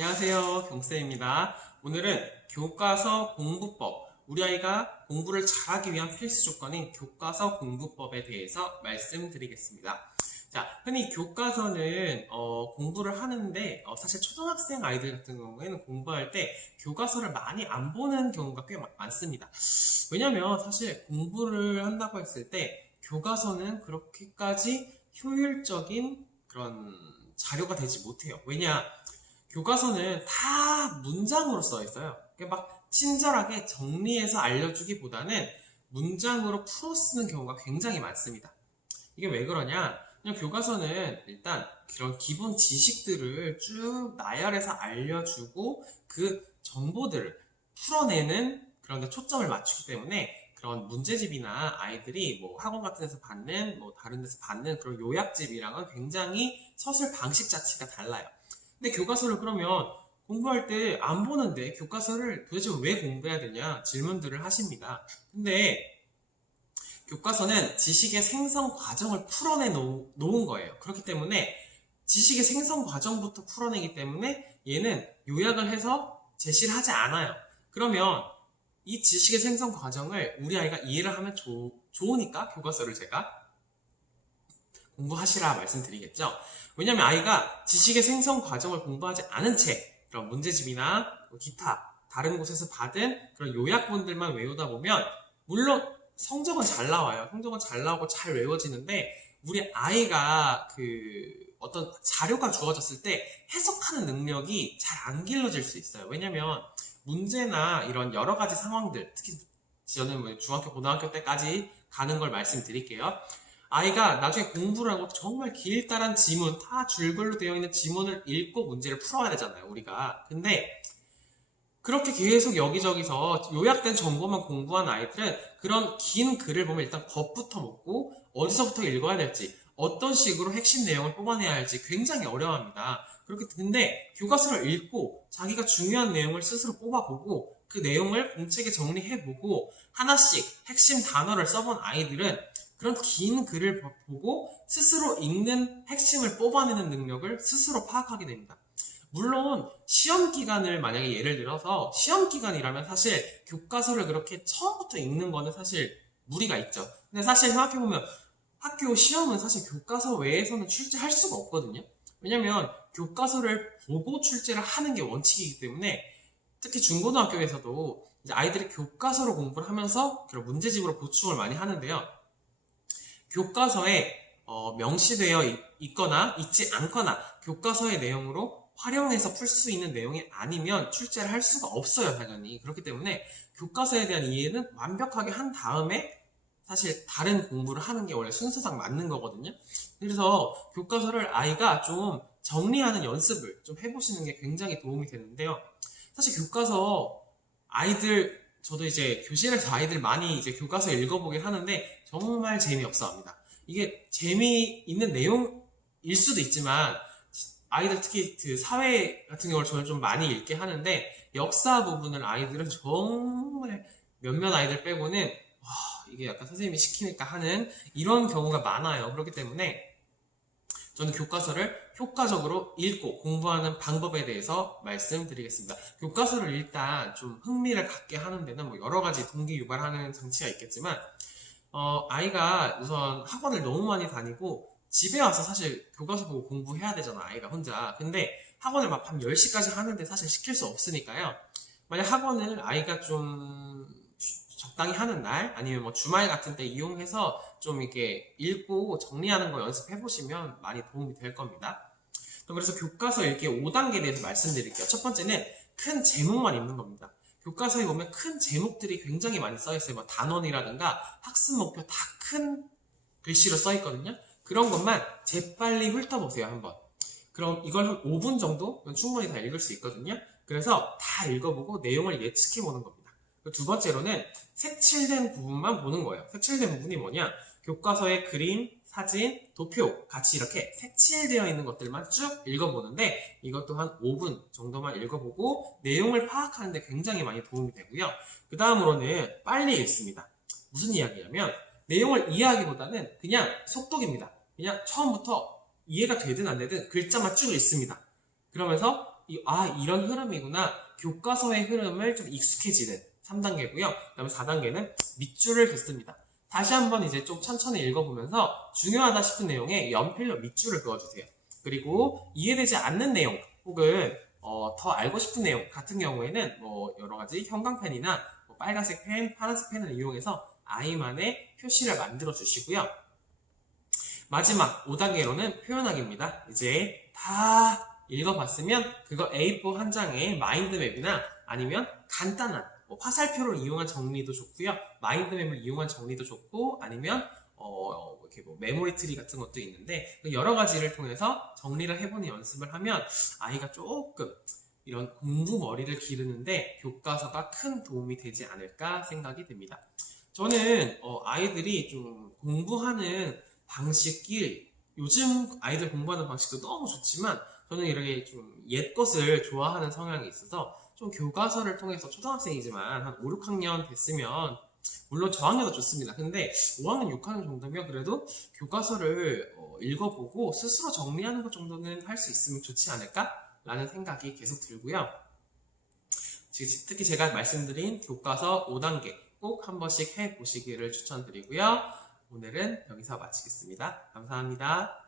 안녕하세요. 경쌤입니다. 오늘은 교과서 공부법, 우리 아이가 공부를 잘하기 위한 필수 조건인 교과서 공부법에 대해서 말씀드리겠습니다. 자, 흔히 교과서는 공부를 하는데 사실 초등학생 아이들 같은 경우에는 공부할 때 교과서를 많이 안 보는 경우가 꽤 많습니다. 왜냐면 사실 공부를 한다고 했을 때 교과서는 그렇게까지 효율적인 그런 자료가 되지 못해요. 왜냐? 교과서는 다 문장으로 써 있어요. 그러니까 막 친절하게 정리해서 알려주기보다는 문장으로 풀어 쓰는 경우가 굉장히 많습니다. 이게 왜 그러냐? 그냥 교과서는 일단 그런 기본 지식들을 쭉 나열해서 알려주고 그 정보들을 풀어내는 그런 데 초점을 맞추기 때문에 그런 문제집이나 아이들이 뭐 학원 같은 데서 받는 뭐 다른 데서 받는 그런 요약집이랑은 굉장히 서술 방식 자체가 달라요. 근데 교과서를 그러면 공부할 때 안 보는데 교과서를 도대체 왜 공부해야 되냐 질문들을 하십니다. 근데 교과서는 지식의 생성 과정을 풀어내 놓은 거예요. 그렇기 때문에 지식의 생성 과정부터 풀어내기 때문에 얘는 요약을 해서 제시를 하지 않아요. 그러면 이 지식의 생성 과정을 우리 아이가 이해를 하면 좋으니까 교과서를 제가 공부하시라 말씀드리겠죠. 왜냐하면 아이가 지식의 생성 과정을 공부하지 않은 채 그런 문제집이나 기타 다른 곳에서 받은 그런 요약본들만 외우다 보면 물론 성적은 잘 나와요. 성적은 잘 나오고 잘 외워지는데 우리 아이가 그 어떤 자료가 주어졌을 때 해석하는 능력이 잘 안 길러질 수 있어요. 왜냐면 문제나 이런 여러 가지 상황들, 특히 저는 뭐 중학교, 고등학교 때까지 가는 걸 말씀드릴게요. 아이가 나중에 공부를 하고 정말 길다란 지문, 다 줄글로 되어 있는 지문을 읽고 문제를 풀어야 되잖아요, 우리가. 근데 그렇게 계속 여기저기서 요약된 정보만 공부한 아이들은 그런 긴 글을 보면 일단 겁부터 먹고 어디서부터 읽어야 될지 어떤 식으로 핵심 내용을 뽑아내야 할지 굉장히 어려워합니다. 근데 교과서를 읽고 자기가 중요한 내용을 스스로 뽑아보고 그 내용을 공책에 정리해보고 하나씩 핵심 단어를 써본 아이들은 그런 긴 글을 보고 스스로 읽는 핵심을 뽑아내는 능력을 스스로 파악하게 됩니다. 물론 시험 기간을 만약에 예를 들어서 시험 기간이라면 사실 교과서를 그렇게 처음부터 읽는 거는 사실 무리가 있죠. 근데 사실 생각해보면 학교 시험은 사실 교과서 외에서는 출제할 수가 없거든요. 왜냐면 교과서를 보고 출제를 하는 게 원칙이기 때문에 특히 중고등학교에서도 이제 아이들이 교과서로 공부를 하면서 그런 문제집으로 보충을 많이 하는데요. 교과서에 명시되어 있거나 있지 않거나 교과서의 내용으로 활용해서 풀 수 있는 내용이 아니면 출제를 할 수가 없어요, 당연히. 그렇기 때문에 교과서에 대한 이해는 완벽하게 한 다음에 사실 다른 공부를 하는 게 원래 순서상 맞는 거거든요. 그래서 교과서를 아이가 좀 정리하는 연습을 좀 해보시는 게 굉장히 도움이 되는데요. 사실 교과서 저도 이제 교실에서 아이들 많이 이제 교과서 읽어보긴 하는데 정말 재미없어 합니다. 이게 재미있는 내용일 수도 있지만 아이들 특히 그 사회 같은 경우를 저는 좀 많이 읽게 하는데 역사 부분을 아이들은 정말 몇몇 아이들 빼고는 와, 이게 약간 선생님이 시키니까 하는 이런 경우가 많아요. 그렇기 때문에 저는 교과서를 효과적으로 읽고 공부하는 방법에 대해서 말씀드리겠습니다. 교과서를 일단 좀 흥미를 갖게 하는 데는 뭐 여러 가지 동기 유발하는 장치가 있겠지만 아이가 우선 학원을 너무 많이 다니고 집에 와서 사실 교과서 보고 공부해야 되잖아, 아이가 혼자. 근데 학원을 막 밤 10시까지 하는데 사실 시킬 수 없으니까요. 만약 학원을 아이가 좀 적당히 하는 날 아니면 뭐 주말 같은 때 이용해서 좀 이렇게 읽고 정리하는 거 연습해 보시면 많이 도움이 될 겁니다. 그래서 교과서 읽기 5단계에 대해서 말씀드릴게요. 첫 번째는 큰 제목만 읽는 겁니다. 교과서에 보면 큰 제목들이 굉장히 많이 써 있어요. 뭐 단원이라든가 학습 목표 다 큰 글씨로 써 있거든요. 그런 것만 재빨리 훑어보세요, 한번. 그럼 이걸 한 5분 정도 충분히 다 읽을 수 있거든요. 그래서 다 읽어보고 내용을 예측해 보는 겁니다. 두 번째로는 색칠된 부분만 보는 거예요. 색칠된 부분이 뭐냐? 교과서의 그림, 사진, 도표 같이 이렇게 색칠되어 있는 것들만 쭉 읽어보는데 이것도 한 5분 정도만 읽어보고 내용을 파악하는 데 굉장히 많이 도움이 되고요. 그 다음으로는 빨리 읽습니다. 무슨 이야기냐면 내용을 이해하기보다는 그냥 속독입니다. 그냥 처음부터 이해가 되든 안 되든 글자만 쭉 읽습니다. 그러면서 이런 흐름이구나. 교과서의 흐름을 좀 익숙해지는 3단계고요. 그 다음에 4단계는 밑줄을 긋습니다. 다시 한번 이제 좀 천천히 읽어보면서 중요하다 싶은 내용에 연필로 밑줄을 그어주세요. 그리고 이해되지 않는 내용 혹은 더 알고 싶은 내용 같은 경우에는 뭐 여러 가지 형광펜이나 뭐 빨간색 펜, 파란색 펜을 이용해서 아이만의 표시를 만들어 주시고요. 마지막 5단계로는 표현하기입니다. 이제 다 읽어봤으면 그거 A4 한 장에 마인드맵이나 아니면 간단한 뭐 화살표를 이용한 정리도 좋고요. 마인드맵을 이용한 정리도 좋고 아니면 이렇게 뭐 메모리 트리 같은 것도 있는데 여러 가지를 통해서 정리를 해보는 연습을 하면 아이가 조금 이런 공부 머리를 기르는데 교과서가 큰 도움이 되지 않을까 생각이 듭니다. 저는 아이들이 좀 공부하는 방식이 요즘 아이들 공부하는 방식도 너무 좋지만 저는 이렇게 좀 옛 것을 좋아하는 성향이 있어서 좀 교과서를 통해서 초등학생이지만 한 5, 6학년 됐으면 물론 저학년도 좋습니다. 근데 5학년, 6학년 정도면 그래도 교과서를 읽어보고 스스로 정리하는 것 정도는 할 수 있으면 좋지 않을까? 라는 생각이 계속 들고요. 특히 제가 말씀드린 교과서 5단계 꼭 한 번씩 해보시기를 추천드리고요. 오늘은 여기서 마치겠습니다. 감사합니다.